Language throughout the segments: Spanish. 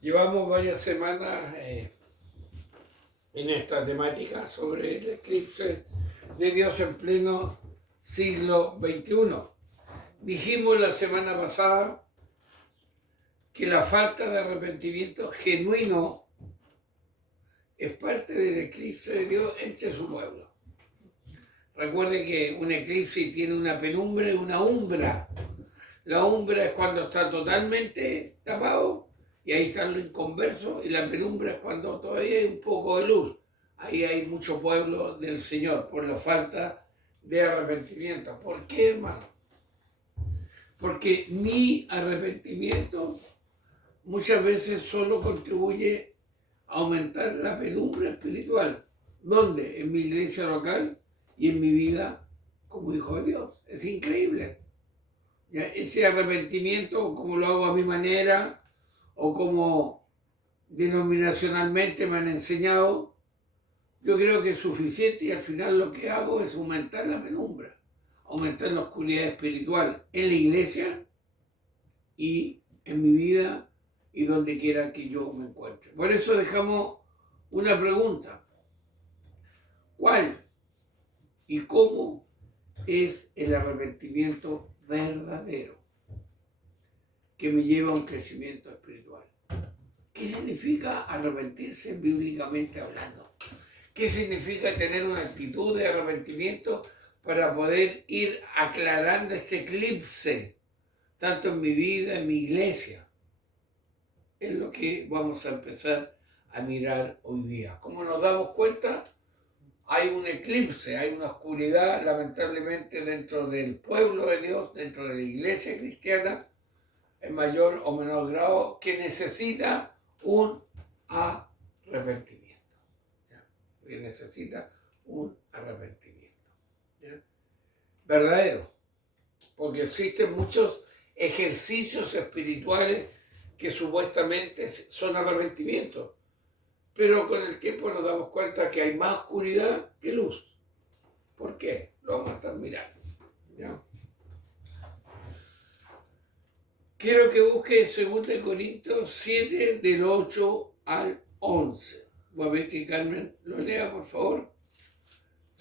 Llevamos varias semanas en esta temática sobre el eclipse de Dios en pleno siglo XXI. Dijimos la semana pasada que la falta de arrepentimiento genuino es parte del eclipse de Dios entre su pueblo. Recuerde que un eclipse tiene una penumbra y una umbra. La umbra es cuando está totalmente tapado y ahí está lo inconverso, y la penumbra es cuando todavía hay un poco de luz. Ahí hay mucho pueblo del Señor por la falta de arrepentimiento. ¿Por qué, hermano? Porque mi arrepentimiento muchas veces solo contribuye a aumentar la penumbra espiritual. ¿Dónde? En mi iglesia local y en mi vida como hijo de Dios. Es increíble. ¿Ya? Ese arrepentimiento, como lo hago a mi manera o como denominacionalmente me han enseñado, yo creo que es suficiente, y al final lo que hago es aumentar la penumbra, aumentar la oscuridad espiritual en la iglesia y en mi vida y donde quiera que yo me encuentre. Por eso dejamos una pregunta: ¿cuál y cómo es el arrepentimiento verdadero que me lleva a un crecimiento espiritual? ¿Qué significa arrepentirse bíblicamente hablando? ¿Qué significa tener una actitud de arrepentimiento para poder ir aclarando este eclipse, tanto en mi vida, en mi iglesia? Es lo que vamos a empezar a mirar hoy día. Como nos damos cuenta, hay un eclipse, hay una oscuridad, lamentablemente, dentro del pueblo de Dios, dentro de la iglesia cristiana, en mayor o menor grado, que necesita un arrepentimiento. ¿Ya? Que necesita un arrepentimiento. ¿Ya? Verdadero. Porque existen muchos ejercicios espirituales que supuestamente son arrepentimientos. Pero con el tiempo nos damos cuenta que hay más oscuridad que luz. ¿Por qué? Lo vamos a estar mirando. ¿Ya? Quiero que busque 2 Corintios 7 del 8 al 11. Voy a ver que Carmen lo lea, por favor.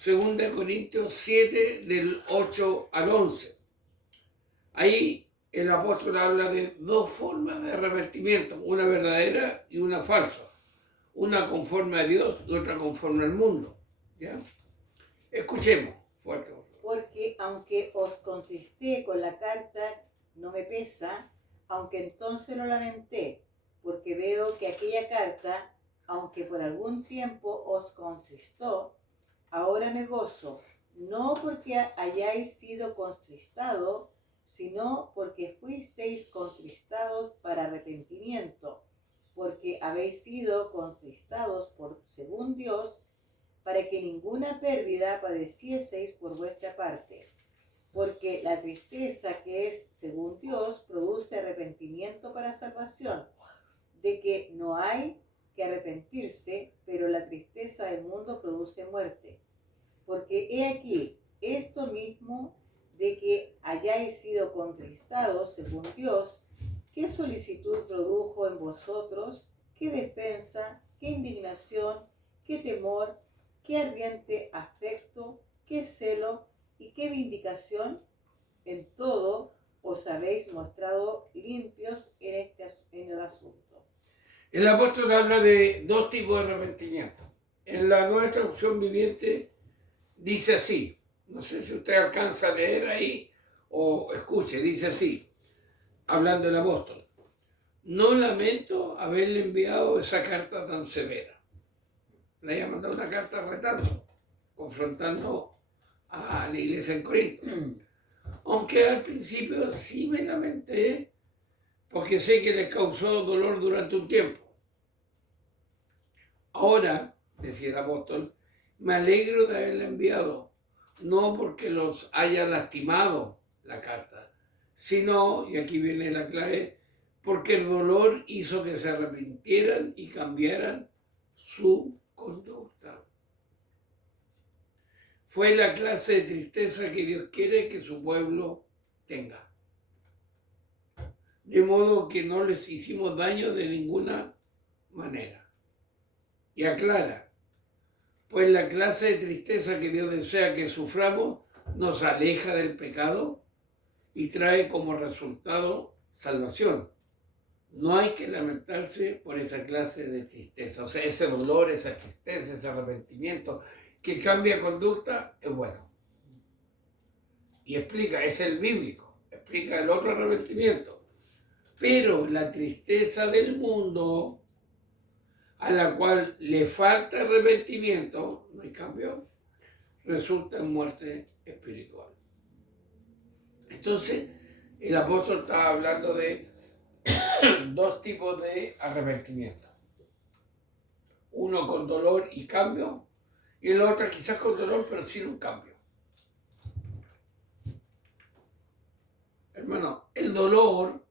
2 Corintios 7 del 8 al 11. Ahí el apóstol habla de dos formas de arrepentimiento, una verdadera y una falsa. Una conforme a Dios y otra conforme al mundo. ¿Ya? Escuchemos fuerte. Porque aunque os contristé con la carta, no me pesa, aunque entonces lo lamenté, porque veo que aquella carta, aunque por algún tiempo os contristó, ahora me gozo, no porque hayáis sido contristado, sino porque fuisteis contristados para arrepentimiento, porque habéis sido contristados por según Dios, para que ninguna pérdida padecieseis por vuestra parte. Porque la tristeza que es según Dios produce arrepentimiento para salvación, de que no hay que arrepentirse, pero la tristeza del mundo produce muerte. Porque he aquí esto mismo de que hayáis sido contristados según Dios, ¿qué solicitud produjo en vosotros? ¿Qué defensa? ¿Qué indignación? ¿Qué temor? ¿Qué ardiente afecto? ¿Qué celo? ¿Y qué vindicación? En todo os habéis mostrado limpios en el asunto. El apóstol habla de dos tipos de arrepentimiento. En la nueva traducción viviente dice así, no sé si usted alcanza a leer ahí o escuche, dice así, hablando el apóstol: no lamento haberle enviado esa carta tan severa. Le había mandado una carta retando, confrontando a la iglesia en Corinto. Aunque al principio sí me lamenté, porque sé que les causó dolor durante un tiempo. Ahora, decía el apóstol, me alegro de haberla enviado, no porque los haya lastimado la carta, sino, y aquí viene la clave, porque el dolor hizo que se arrepintieran y cambiaran su conducta. Fue la clase de tristeza que Dios quiere que su pueblo tenga. de modo que no les hicimos daño de ninguna manera. Y aclara, pues la clase de tristeza que Dios desea que suframos nos aleja del pecado y trae como resultado salvación. No hay que lamentarse por esa clase de tristeza, o sea, ese dolor, esa tristeza, ese arrepentimiento que cambia conducta es bueno. Y explica, es el bíblico, explica el otro arrepentimiento. Pero la tristeza del mundo, a la cual le falta arrepentimiento, no hay cambio, resulta en muerte espiritual. Entonces, el apóstol está hablando de dos tipos de arrepentimiento. Uno con dolor y cambio, y el otro quizás con dolor pero sin un cambio. Hermano, el dolor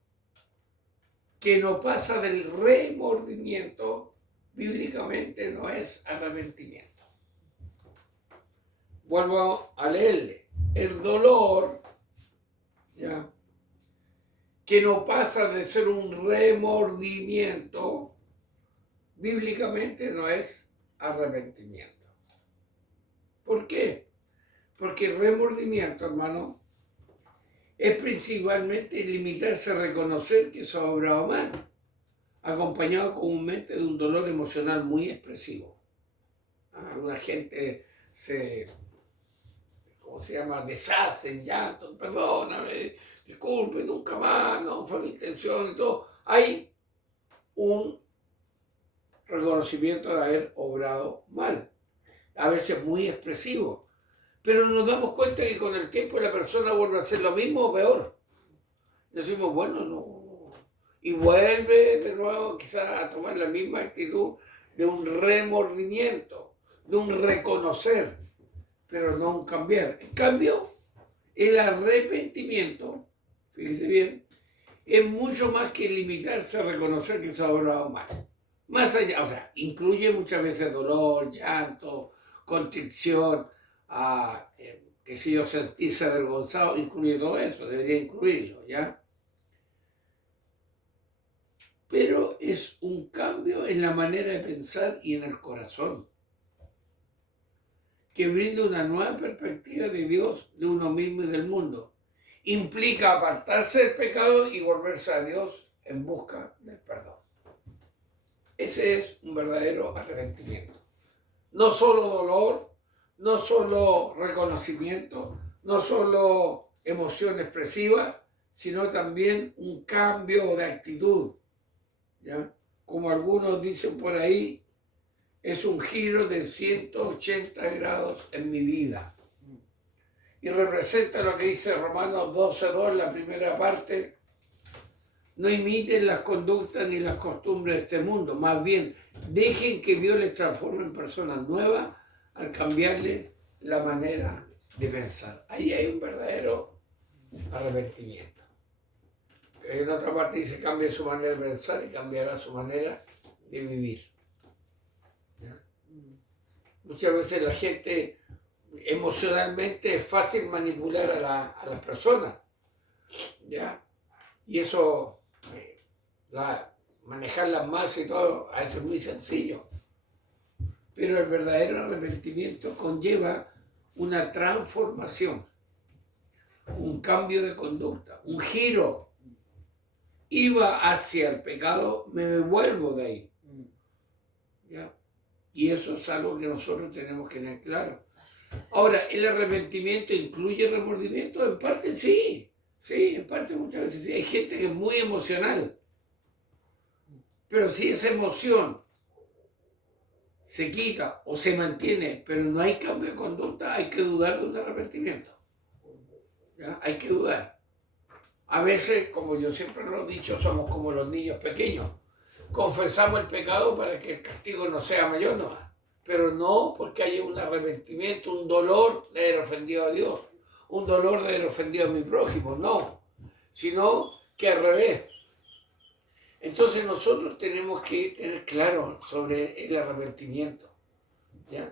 que no pasa del remordimiento, bíblicamente no es arrepentimiento. Vuelvo a leerle. El dolor, ¿ya?, que no pasa de ser un remordimiento, bíblicamente no es arrepentimiento. ¿Por qué? Porque el remordimiento, hermano, es principalmente limitarse a reconocer que se ha obrado mal, acompañado comúnmente de un dolor emocional muy expresivo. Alguna gente deshace en llanto, perdóname, disculpe, nunca más, no fue mi intención y todo. Hay un reconocimiento de haber obrado mal, a veces muy expresivo. Pero nos damos cuenta que con el tiempo la persona vuelve a hacer lo mismo o peor. Decimos, bueno, no. Y vuelve de nuevo quizás a tomar la misma actitud de un remordimiento, de un reconocer, pero no un cambiar. En cambio, el arrepentimiento, fíjese bien, es mucho más que limitarse a reconocer que se ha obrado mal. Más allá, o sea, incluye muchas veces dolor, llanto, contrición, que si yo sentirse avergonzado, incluye todo eso, debería incluirlo, ¿ya? Pero es un cambio en la manera de pensar y en el corazón, que brinda una nueva perspectiva de Dios, de uno mismo y del mundo. Implica apartarse del pecado y volverse a Dios en busca del perdón. Ese es un verdadero arrepentimiento. No solo dolor, no solo reconocimiento, no solo emoción expresiva, sino también un cambio de actitud, ¿ya? Como algunos dicen por ahí, es un giro de 180 grados en mi vida. Y representa lo que dice Romanos 12:2, la primera parte: no imiten las conductas ni las costumbres de este mundo, más bien dejen que Dios les transforme en personas nuevas al cambiarle la manera de pensar. Ahí hay un verdadero arrepentimiento. En otra parte dice, cambie su manera de pensar y cambiará su manera de vivir. ¿Ya? Muchas veces la gente emocionalmente es fácil manipular a las personas, ¿ya? Y eso, manejar las masas y todo, a veces es muy sencillo. Pero el verdadero arrepentimiento conlleva una transformación, un cambio de conducta, un giro. Iba hacia el pecado, me devuelvo de ahí. ¿Ya? Y eso es algo que nosotros tenemos que tener claro. Ahora, ¿el arrepentimiento incluye remordimiento? En parte sí, en parte muchas veces sí. Hay gente que es muy emocional, pero si esa emoción se quita o se mantiene, pero no hay cambio de conducta, hay que dudar de un arrepentimiento. ¿Ya? Hay que dudar. A veces, como yo siempre lo he dicho, somos como los niños pequeños. Confesamos el pecado para que el castigo no sea mayor nomás, pero no porque haya un arrepentimiento, un dolor de haber ofendido a Dios, un dolor de haber ofendido a mi prójimo, no, sino que al revés. Entonces nosotros tenemos que tener claro sobre el arrepentimiento, ¿ya?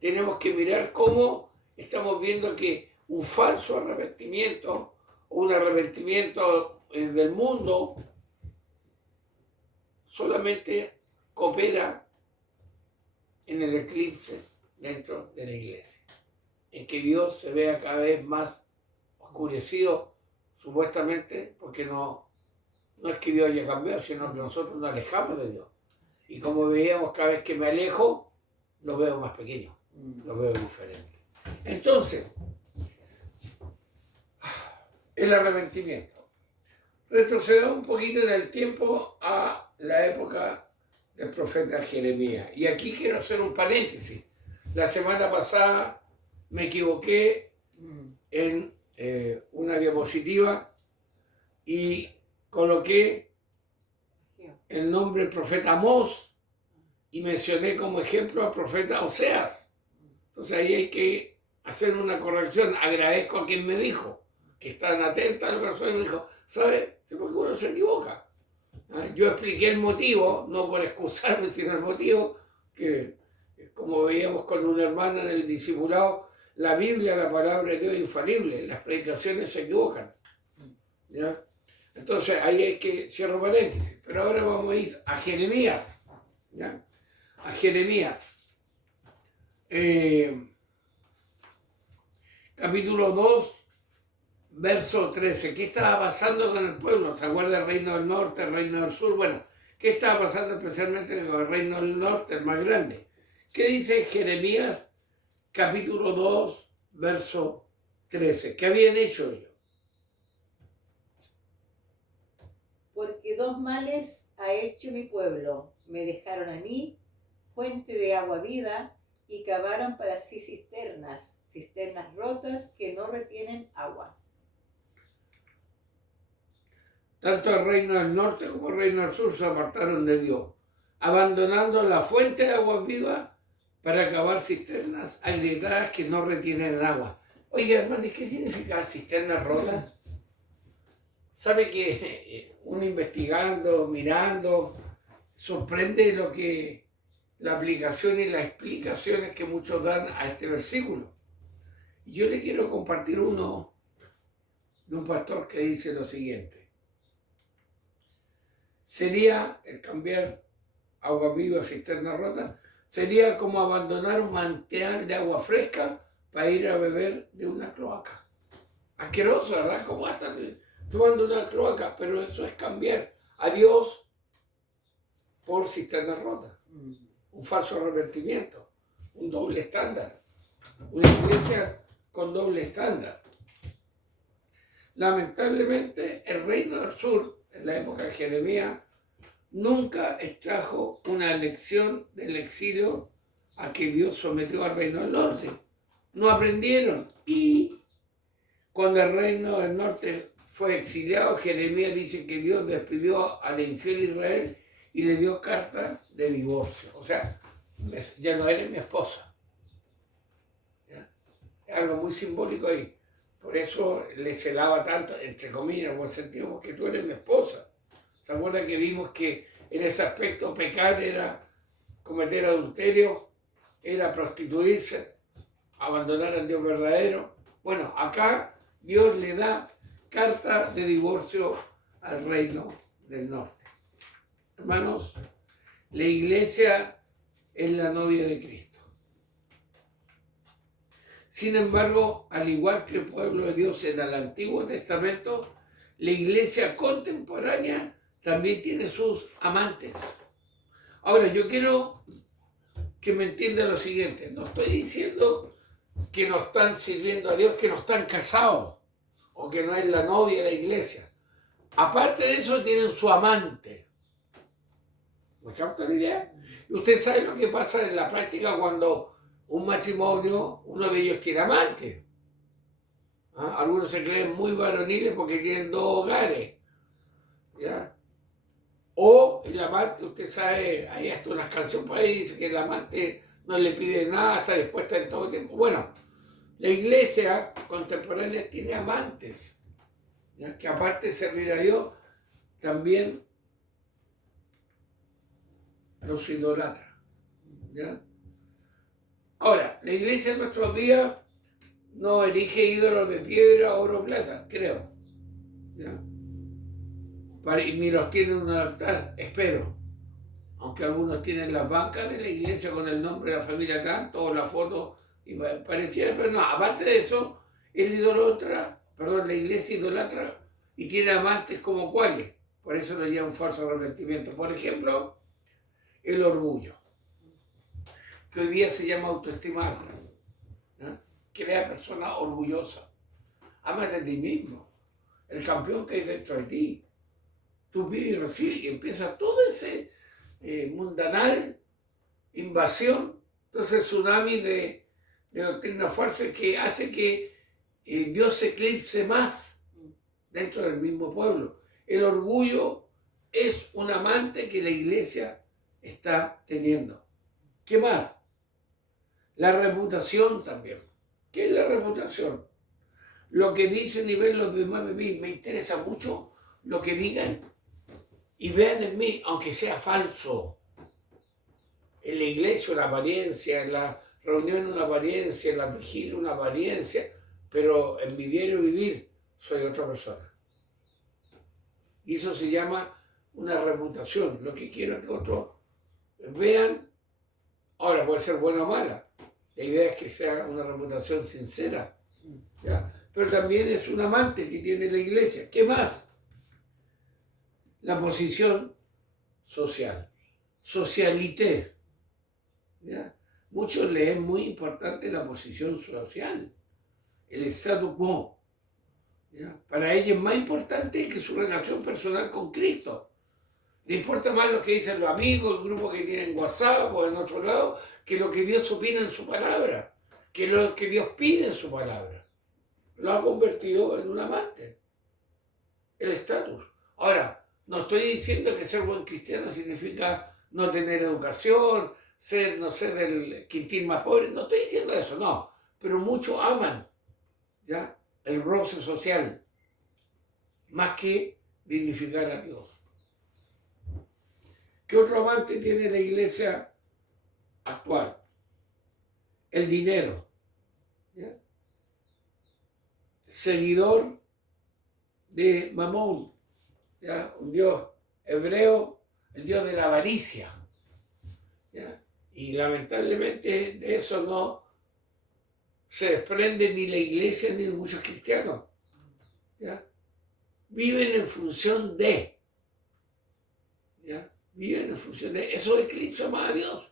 Tenemos que mirar cómo estamos viendo que un falso arrepentimiento, o un arrepentimiento del mundo solamente coopera en el eclipse dentro de la iglesia, en que Dios se vea cada vez más oscurecido, supuestamente, porque no es que Dios haya cambiado, sino que nosotros nos alejamos de Dios. Y como veíamos, cada vez que me alejo, lo veo más pequeño, lo veo diferente. Entonces, el arrepentimiento. Retrocedamos un poquito en el tiempo a la época del profeta Jeremías. Y aquí quiero hacer un paréntesis. La semana pasada me equivoqué en una diapositiva y coloqué el nombre del profeta Amós y mencioné como ejemplo al profeta Oseas. Entonces ahí hay que hacer una corrección. Agradezco a quien me dijo, que están atentos a la persona y me dijo, ¿sabe? Porque uno se equivoca. Yo expliqué el motivo, no por excusarme, sino el motivo, que como veíamos con una hermana en el discipulado, la Biblia, la palabra de Dios es infalible, las predicaciones se equivocan. ¿Ya? Entonces ahí hay que, cierro paréntesis, pero ahora vamos a ir a Jeremías. ¿Ya? A Jeremías. Capítulo 2, verso 13. ¿Qué estaba pasando con el pueblo? ¿Se acuerda el reino del norte, el reino del sur? Bueno, ¿qué estaba pasando especialmente con el reino del norte, el más grande? ¿Qué dice Jeremías, capítulo 2, verso 13? ¿Qué habían hecho ellos? Porque dos males ha hecho mi pueblo. Me dejaron a mí, fuente de agua viva, y cavaron para sí cisternas rotas que no retienen agua. Tanto el reino del norte como el reino del sur se apartaron de Dios, abandonando la fuente de agua viva para cavar cisternas agrietadas que no retienen agua. Oiga, hermano, ¿y qué significa cisternas rotas? ¿Sabe que uno investigando, mirando, sorprende lo que la aplicación y las explicaciones que muchos dan a este versículo? Y yo le quiero compartir uno de un pastor que dice lo siguiente. Sería el cambiar agua viva a cisterna rota, sería como abandonar un manantial de agua fresca para ir a beber de una cloaca. Asqueroso, ¿verdad? Como hasta tomando una cloaca, pero eso es cambiar a Dios por cisterna rota. Un falso arrepentimiento, un doble estándar, una iglesia con doble estándar. Lamentablemente, el reino del sur, en la época de Jeremías, nunca extrajo una lección del exilio a que Dios sometió al reino del norte. No aprendieron. Y cuando el reino del norte fue exiliado, Jeremías dice que Dios despidió al infiel Israel y le dio carta de divorcio. O sea, ya no eres mi esposa. ¿Ya? Es algo muy simbólico ahí. Por eso le celaba tanto, entre comillas, en buen sentido, porque tú eres mi esposa. ¿Se acuerdan que vimos que en ese aspecto pecar era cometer adulterio, era prostituirse, abandonar al Dios verdadero? Bueno, acá Dios le da carta de divorcio al reino del norte. Hermanos, la iglesia es la novia de Cristo. Sin embargo, al igual que el pueblo de Dios en el Antiguo Testamento, la iglesia contemporánea también tiene sus amantes. Ahora, yo quiero que me entiendan lo siguiente. No estoy diciendo que no están sirviendo a Dios, que no están casados, o que no es la novia de la iglesia. Aparte de eso, tienen su amante. ¿Me capta la idea? Y usted sabe lo que pasa en la práctica cuando un matrimonio, uno de ellos tiene amante. ¿Ah? Algunos se creen muy varoniles porque tienen dos hogares. ¿Ya? O el amante, usted sabe, hay hasta unas canciones por ahí, dice que el amante no le pide nada, está dispuesta en todo el tiempo. Bueno, la iglesia contemporánea tiene amantes, ¿ya? Que aparte de servir a Dios, también los idolatra. ¿Ya? Ahora, la iglesia en nuestros días no erige ídolos de piedra, oro o plata, creo. ¿Ya? y ni los tienen en un altar, espero. Aunque algunos tienen las bancas de la iglesia con el nombre de la familia Canto o la foto, y pareciera, pero no, aparte de eso, la iglesia idolatra y tiene amantes como cuáles. Por eso lo lleva un falso arrepentimiento. Por ejemplo, el orgullo, que hoy día se llama autoestima alta, ¿no? Crea persona orgullosa. Ámate a ti mismo, el campeón que hay dentro de ti. Tú pides y recibes y empieza todo ese mundanal invasión, entonces tsunami de doctrina falsa que hace que Dios se eclipse más dentro del mismo pueblo. El orgullo es un amante que la iglesia está teniendo. ¿Qué más? La reputación también. ¿Qué es la reputación? Lo que dicen y ven los demás de mí. Me interesa mucho lo que digan y vean en mí, aunque sea falso. En la iglesia una apariencia, en la reunión una apariencia, en la vigilia una apariencia, pero en mi diario vivir soy otra persona. Y eso se llama una reputación. Lo que quiero es que otros vean, ahora puede ser buena o mala. La idea es que sea una reputación sincera, ¿ya? Pero también es un amante que tiene la iglesia. ¿Qué más? La posición social, socialité, ¿ya? Muchos les es muy importante la posición social, el statu quo, ¿ya? Para ellos es más importante que su relación personal con Cristo. Le importa más lo que dicen los amigos, el grupo que tienen en WhatsApp o en otro lado, que lo que Dios opina en su palabra, que lo que Dios pide en su palabra. Lo ha convertido en un amante, el estatus. Ahora, no estoy diciendo que ser buen cristiano significa no tener educación, ser, no sé, del quintil más pobre. No estoy diciendo eso, no. Pero muchos aman, ¿ya?, el roce social, más que dignificar a Dios. ¿Qué otro amante tiene la iglesia actual? El dinero, ¿ya? Seguidor de Mamón, ¿ya? Un dios hebreo, el dios de la avaricia, ¿ya? Y lamentablemente de eso no se desprende ni la iglesia ni muchos cristianos, ¿ya? Viven en función de, ¿ya? Viven en función de, eso eclipsa más a Dios,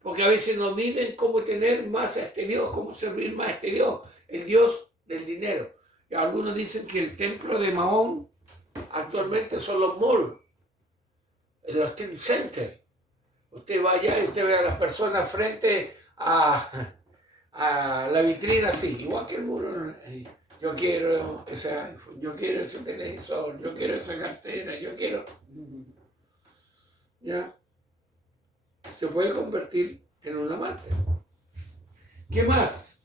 porque a veces no viven cómo tener más a este Dios, cómo servir más a este Dios, el Dios del dinero. Y algunos dicen que el templo de Mahón actualmente son los malls, los strip centers. Usted va allá y usted ve a las personas frente a la vitrina así, igual que el muro. Yo quiero ese televisor, yo quiero esa cartera, yo quiero. ¿Ya? Se puede convertir en un amante. ¿Qué más?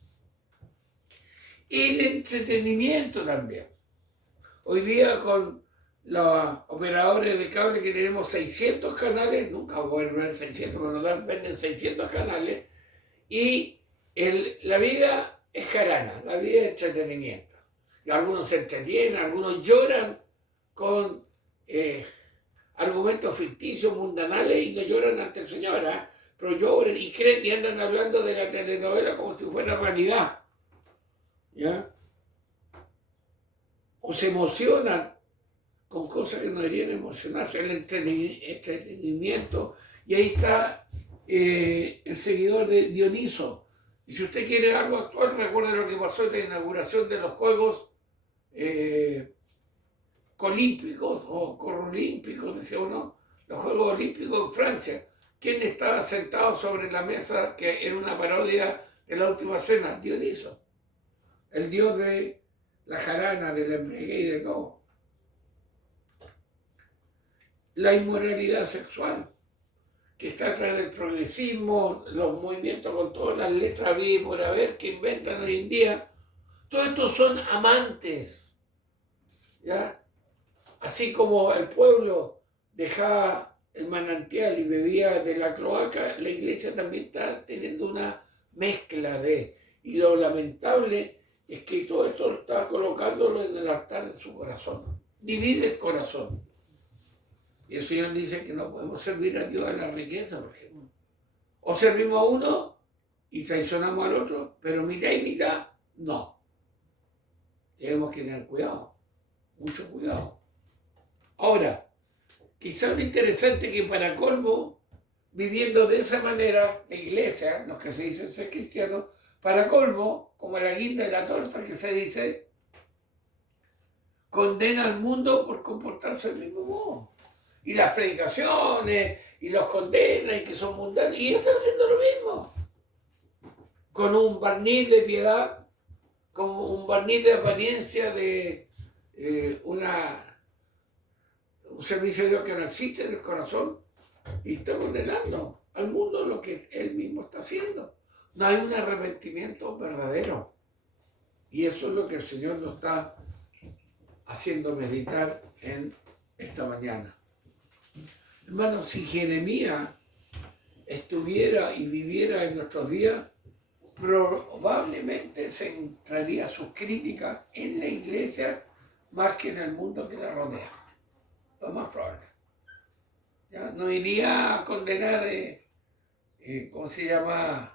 El entretenimiento también. Hoy día con los operadores de cable que tenemos 600 canales, nunca voy a ver 600, pero nos venden 600 canales, y la vida es jarana, la vida es entretenimiento. Y algunos se entretienen, algunos lloran con argumentos ficticios, mundanales, y no lloran ante el Señor, ¿eh? Pero lloran y creen y andan hablando de la telenovela como si fuera realidad, ¿ya? O se emocionan con cosas que no deberían emocionarse, el entretenimiento. Y ahí está el seguidor de Dioniso. Y si usted quiere algo actual, recuerde lo que pasó en la inauguración de los Juegos Olímpicos o Corolímpicos, decía uno, los Juegos Olímpicos en Francia. ¿Quién estaba sentado sobre la mesa que era una parodia de la Última Cena? Dioniso, el dios de la jarana, de la embriaguez y de todo. La inmoralidad sexual, que está atrás del progresismo, los movimientos con todas las letras B por haber que inventan hoy en día. Todos estos son amantes, ¿ya? Así como el pueblo dejaba el manantial y bebía de la cloaca, la iglesia también está teniendo una mezcla de... Y lo lamentable es que todo esto lo está colocándolo en el altar de su corazón. Divide el corazón. Y el Señor dice que no podemos servir a Dios a la riqueza, por ejemplo. O servimos a uno y traicionamos al otro, pero mitad y mitad, no. Tenemos que tener cuidado, mucho cuidado. Ahora, quizá lo interesante es que para colmo, viviendo de esa manera, la iglesia, los que se dicen ser cristianos, para colmo, como la guinda de la torta que se dice, condena al mundo por comportarse del mismo modo. Y las predicaciones, y los condenan, y que son mundanos, y están haciendo lo mismo. Con un barniz de piedad, como un barniz de apariencia de un servicio de Dios que no existe en el corazón, y está condenando al mundo lo que él mismo está haciendo. No hay un arrepentimiento verdadero. Y eso es lo que el Señor nos está haciendo meditar en esta mañana. Hermanos, si Jeremías estuviera y viviera en nuestros días, probablemente centraría sus críticas en la iglesia más que en el mundo que la rodea. Lo más probable. ¿Ya? No iría a condenar, ¿cómo se llama?,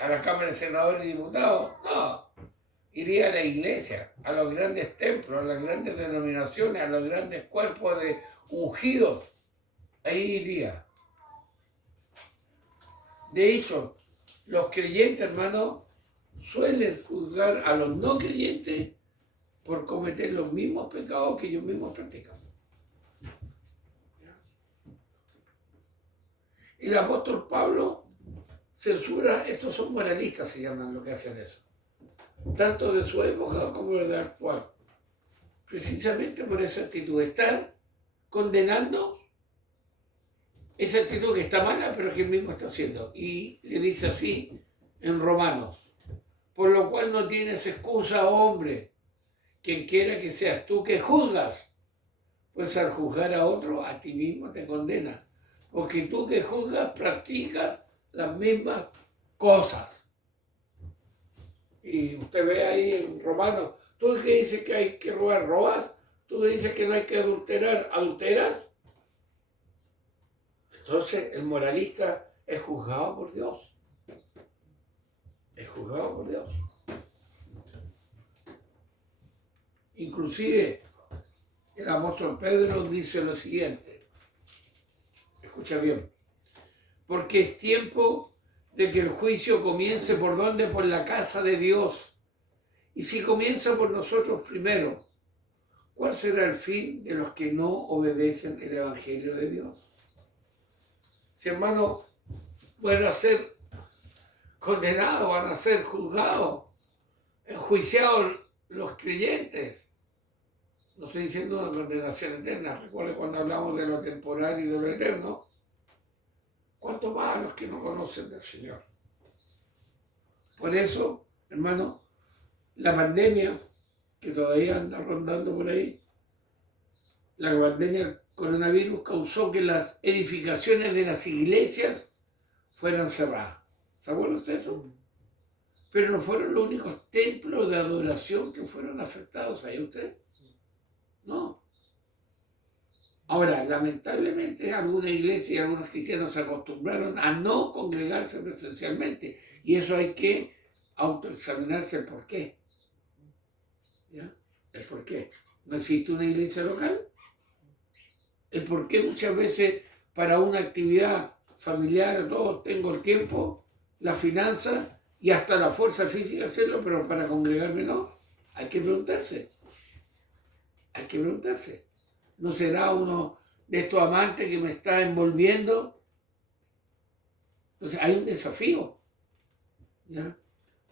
a la Cámara de Senadores y Diputados. No. Iría a la iglesia, a los grandes templos, a las grandes denominaciones, a los grandes cuerpos de ungidos. Ahí iría. De hecho, los creyentes, hermanos, suelen juzgar a los no creyentes por cometer los mismos pecados que ellos mismos practican. El apóstol Pablo censura, estos son moralistas, se llaman lo que hacen eso, tanto de su época como de la actual, precisamente por esa actitud, estar condenando esa actitud que está mala, pero que él mismo está haciendo. Y le dice así en Romanos: por lo cual no tienes excusa, hombre, quien quiera que seas tú que juzgas, pues al juzgar a otro, a ti mismo te condenas, porque tú que juzgas practicas las mismas cosas. Y usted ve ahí en Romanos, tú que dices que hay que robar, robas, tú que dices que no hay que adulterar, adulteras. Entonces el moralista es juzgado por Dios. Es juzgado por Dios. Inclusive el apóstol Pedro dice lo siguiente. Escucha bien. Porque es tiempo de que el juicio comience por donde, por la casa de Dios. Y si comienza por nosotros primero, ¿cuál será el fin de los que no obedecen el Evangelio de Dios? Si, hermano, van a ser condenados, van a ser juzgados, enjuiciados los creyentes. No estoy diciendo una condenación eterna. Recuerde cuando hablamos de lo temporal y de lo eterno. ¿Cuánto más a los que no conocen del Señor? Por eso, hermano, la pandemia que todavía anda rondando por ahí, la pandemia del coronavirus causó que las edificaciones de las iglesias fueran cerradas. ¿Se acuerdan ustedes de eso? Pero no fueron los únicos templos de adoración que fueron afectados. ¿Ahí usted? No. Ahora, lamentablemente, algunas iglesias y algunos cristianos se acostumbraron a no congregarse presencialmente. Y eso hay que autoexaminarse el por qué. ¿Ya? El por qué. ¿No existe una iglesia local? El por qué muchas veces para una actividad familiar, todo, tengo el tiempo, la finanza y hasta la fuerza física de hacerlo, pero para congregarme no. Hay que preguntarse. Hay que preguntarse. ¿No será uno de estos amantes que me está envolviendo? Entonces hay un desafío. ¿Ya?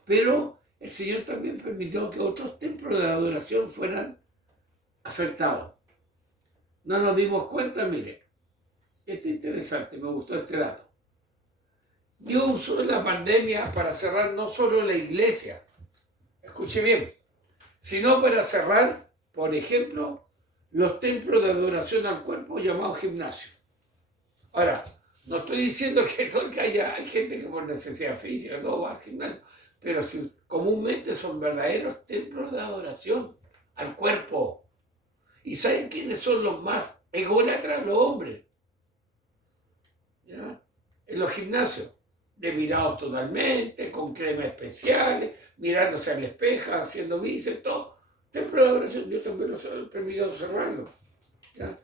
Pero el Señor también permitió que otros templos de adoración fueran afectados. No nos dimos cuenta, mire, esto es interesante, me gustó este dato. Dios usó la pandemia para cerrar no solo la iglesia, escuche bien, sino para cerrar, por ejemplo, los templos de adoración al cuerpo llamados gimnasio. Ahora, no estoy diciendo que hay gente que por necesidad física no va al gimnasio, pero comúnmente son verdaderos templos de adoración al cuerpo. ¿Y saben quiénes son los más ególatras? Los hombres. ¿Ya? En los gimnasios, depilados totalmente, con cremas especiales, mirándose al espejo, haciendo bíceps, todo. Templo de adoración, Dios también lo permitió cerrarlo. ¿Ya?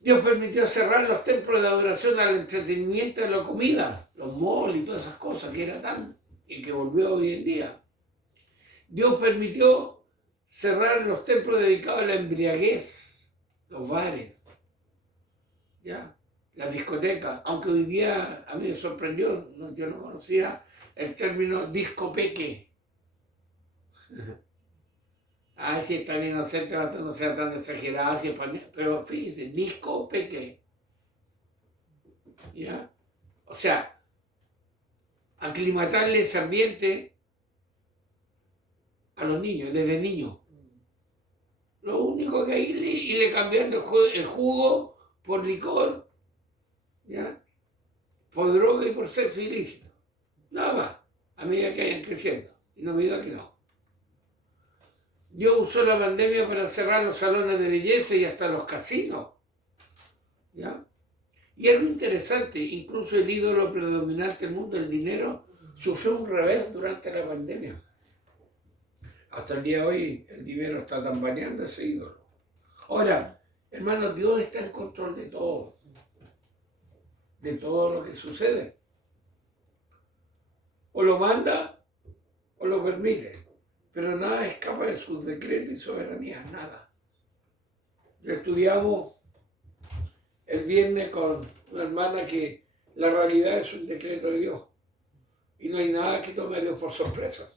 Dios permitió cerrar los templos de adoración al entretenimiento de la comida, los malls y todas esas cosas que era tan y que volvió hoy en día. Dios permitió cerrar los templos dedicados a la embriaguez, los bares, ¿ya? Las discotecas, aunque hoy día a mí me sorprendió, yo no conocía el término discopeque. Ay, si es tan inocente, no sea tan exagerada, pero fíjese, discopeque. ¿Ya? O sea, aclimatarle ese ambiente a los niños, desde niños. Lo único que hay es irle cambiando el jugo por licor, ¿ya? Por droga y por sexo ilícito. Nada más, a medida que vayan creciendo. Y no me diga que no. Dios usó la pandemia para cerrar los salones de belleza y hasta los casinos, ¿ya? Y algo interesante, incluso el ídolo predominante del mundo, el dinero, sufrió un revés durante la pandemia. Hasta el día de hoy el dinero está tambaleando ese ídolo. Ahora, hermanos, Dios está en control de todo lo que sucede. O lo manda o lo permite, pero nada escapa de sus decretos y soberanía, nada. Estudiamos el viernes con una hermana que la realidad es un decreto de Dios y no hay nada que tome a Dios por sorpresa.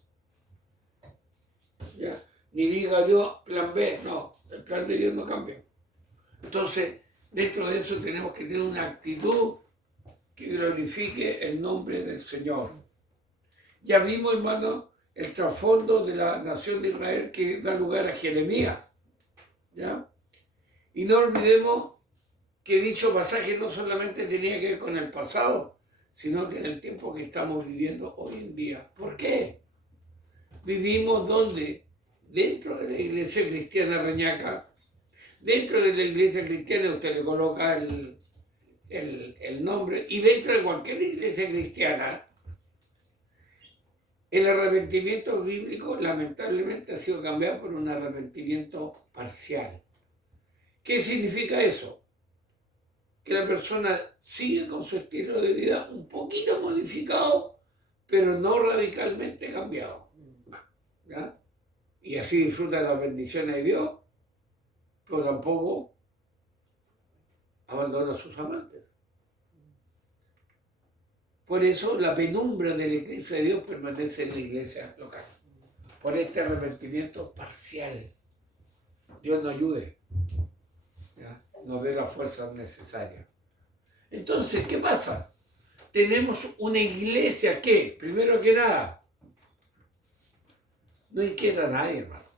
¿Ya? Ni diga Dios plan B, no, el plan de Dios no cambia. Entonces, dentro de eso tenemos que tener una actitud que glorifique el nombre del Señor. Ya vimos, hermano, el trasfondo de la nación de Israel que da lugar a Jeremías, ¿ya? Y no olvidemos que dicho pasaje no solamente tenía que ver con el pasado, sino que en el tiempo que estamos viviendo hoy en día. ¿Por qué? Vivimos donde, dentro de la iglesia cristiana Reñaca, dentro de la iglesia cristiana usted le coloca el nombre, y dentro de cualquier iglesia cristiana, el arrepentimiento bíblico lamentablemente ha sido cambiado por un arrepentimiento parcial. ¿Qué significa eso? Que la persona sigue con su estilo de vida un poquito modificado, pero no radicalmente cambiado, ¿ya? Y así disfruta de las bendiciones de Dios, pero tampoco abandona a sus amantes. Por eso la penumbra de la iglesia de Dios permanece en la iglesia local, por este arrepentimiento parcial. Dios nos ayude, ¿ya? Nos dé la fuerza necesaria. Entonces, ¿qué pasa? Tenemos una iglesia que, primero que nada, no inquieta a nadie, hermano.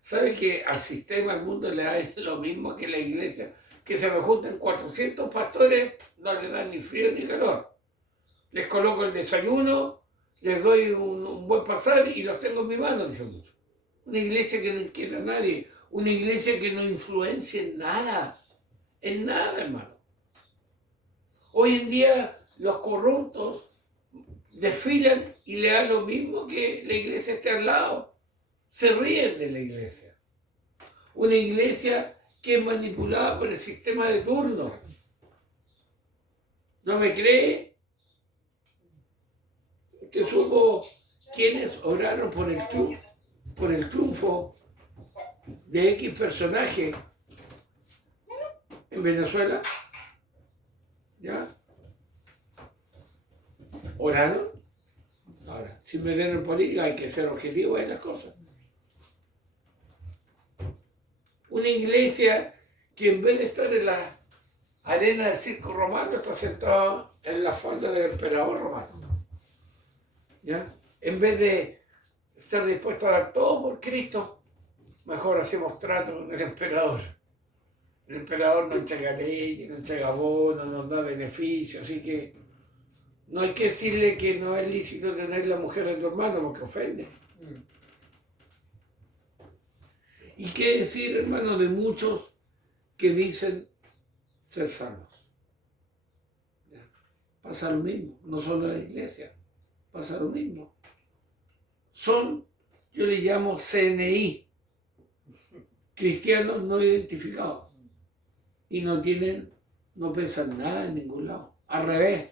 ¿Sabe que al sistema, al mundo le da lo mismo que la iglesia? Que se me junten 400 pastores, no le dan ni frío ni calor. Les coloco el desayuno, les doy un buen pasar y los tengo en mi mano, dicen muchos. Una iglesia que no inquieta a nadie, una iglesia que no influencia en nada, hermano. Hoy en día los corruptos desfilan y le dan lo mismo que la iglesia esté al lado. Se ríen de la iglesia. Una iglesia que es manipulada por el sistema de turno. ¿No me cree? ¿Usted supo quiénes oraron por el triunfo de X personaje en Venezuela? ¿Ya? ¿Oraron? Ahora, sin meter en política hay que ser objetivo en las cosas. Una iglesia que en vez de estar en la arena del circo romano está sentada en la falda del emperador romano. ¿Ya? En vez de estar dispuesto a dar todo por Cristo, mejor hacemos trato con el emperador. El emperador no entrega leyes, no entrega bonos, no nos da beneficios, así que no hay que decirle que no es lícito tener la mujer de tu hermano porque ofende. ¿Y qué decir, hermano, de muchos que dicen ser salvos? Pasa lo mismo, no solo en la iglesia, pasa lo mismo. Son, yo le llamo CNI, cristianos no identificados, y no pesan nada en ningún lado. Al revés,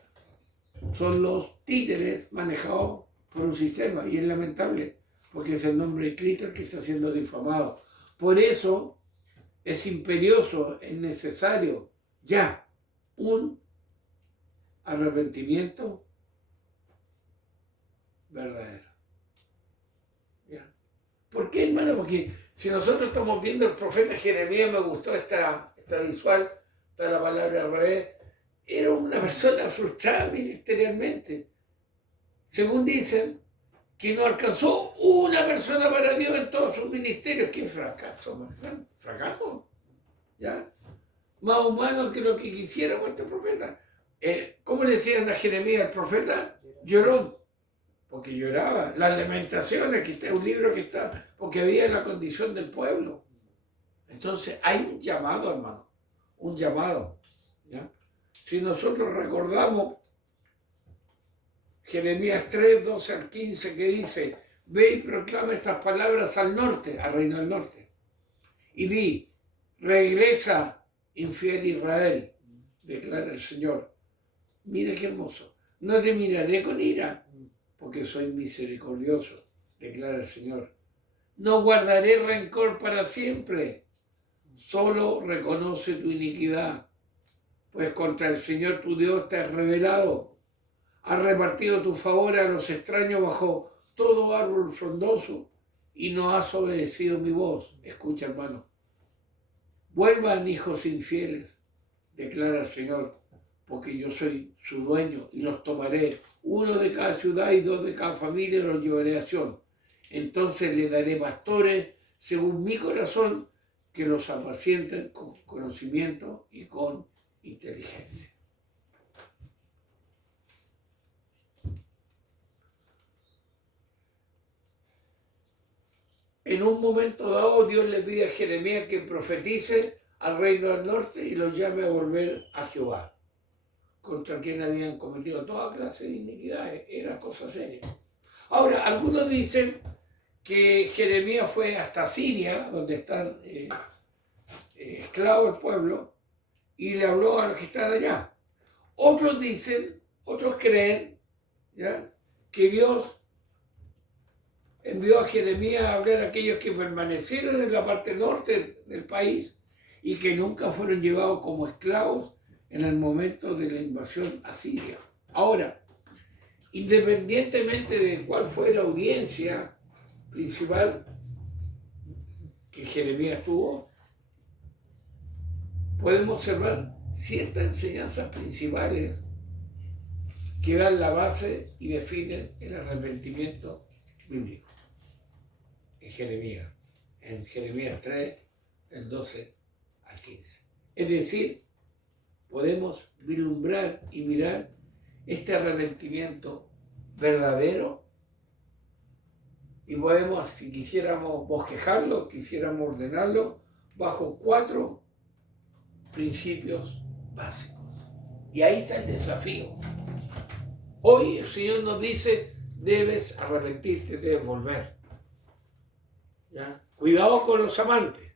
son los títeres manejados por un sistema, y es lamentable, porque es el nombre de Cristo el que está siendo difamado. Por eso es imperioso, es necesario ya un arrepentimiento verdadero. ¿Ya? ¿Por qué, hermano? Porque si nosotros estamos viendo el profeta Jeremías, me gustó esta visual, está la palabra al revés, era una persona frustrada ministerialmente. Según dicen, que no alcanzó una persona para Dios en todos sus ministerios. ¡Qué fracaso, hermano! ¿Fracaso? ¿Ya? Más humano que lo que quisiera este profeta. ¿Cómo le decían a Jeremías, el profeta? Llorón, porque lloraba. Las lamentaciones, que está un libro que está, porque veía la condición del pueblo. Entonces hay un llamado, hermano, un llamado. ¿Ya? Si nosotros recordamos Jeremías 3, 12 al 15, que dice: ve y proclama estas palabras al norte, al reino del norte, y di: regresa, infiel Israel, declara el Señor. Mira qué hermoso. No te miraré con ira, porque soy misericordioso, declara el Señor. No guardaré rencor para siempre, solo reconoce tu iniquidad, pues contra el Señor tu Dios te has rebelado. Has repartido tu favor a los extraños bajo todo árbol frondoso y no has obedecido mi voz. Escucha, hermano. Vuelvan, hijos infieles, declara el Señor, porque yo soy su dueño y los tomaré, uno de cada ciudad y dos de cada familia, y los llevaré a Sión. Entonces les daré pastores según mi corazón, que los apacienten con conocimiento y con inteligencia. En un momento dado, Dios le pide a Jeremías que profetice al reino del norte y los llame a volver a Jehová, contra quien habían cometido toda clase de iniquidades. Era cosa seria. Ahora, algunos dicen que Jeremías fue hasta Siria, donde están esclavos el pueblo, y le habló a los que están allá. Otros dicen, otros creen, ¿ya?, que Dios envió a Jeremías a hablar a aquellos que permanecieron en la parte norte del país y que nunca fueron llevados como esclavos en el momento de la invasión a Siria. Ahora, independientemente de cuál fue la audiencia principal que Jeremías tuvo, podemos observar ciertas enseñanzas principales que dan la base y definen el arrepentimiento bíblico. En Jeremías 3, del 12 al 15. Es decir, podemos vislumbrar y mirar este arrepentimiento verdadero y podemos, si quisiéramos bosquejarlo, quisiéramos ordenarlo, bajo 4 principios básicos. Y ahí está el desafío. Hoy el Señor nos dice: debes arrepentirte, debes volver. ¿Ya? Cuidado con los amantes.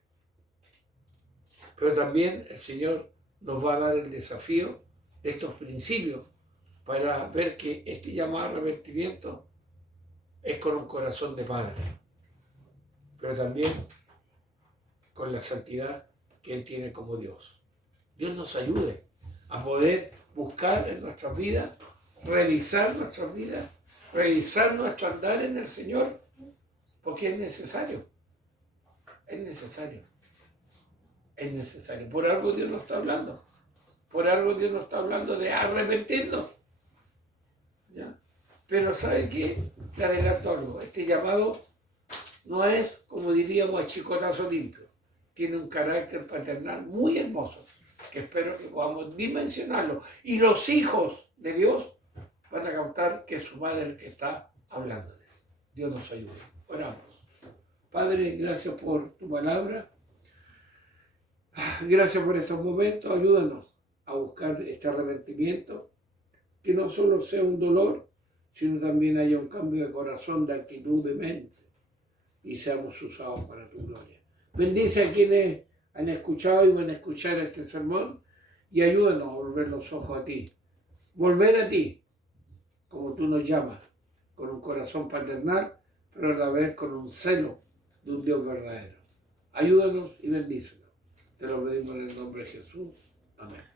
Pero también el Señor nos va a dar el desafío de estos principios para ver que este llamado arrepentimiento es con un corazón de padre, pero también con la santidad que Él tiene como Dios. Dios nos ayude a poder buscar en nuestras vidas, revisar nuestras vidas, revisar nuestro andar en el Señor, porque es necesario. Es necesario. Es necesario. Por algo Dios nos está hablando. Por algo Dios nos está hablando de arrepentirnos. ¿Ya? Pero ¿sabe qué? Le adelanto algo. Este llamado no es, como diríamos, a chicotazo limpio. Tiene un carácter paternal muy hermoso, que espero que podamos dimensionarlo. Y los hijos de Dios van a captar que es su madre el que está hablándoles. Dios nos ayude. Oramos. Padre, gracias por tu palabra. Gracias por estos momentos. Ayúdanos a buscar este arrepentimiento, que no solo sea un dolor, sino también haya un cambio de corazón, de actitud, de mente, y seamos usados para tu gloria. Bendice a quienes han escuchado y van a escuchar este sermón, y ayúdanos a volver los ojos a ti. Volver a ti, como tú nos llamas, con un corazón paternal, pero a la vez con un celo de un Dios verdadero. Ayúdanos y bendícenos. Te lo pedimos en el nombre de Jesús. Amén.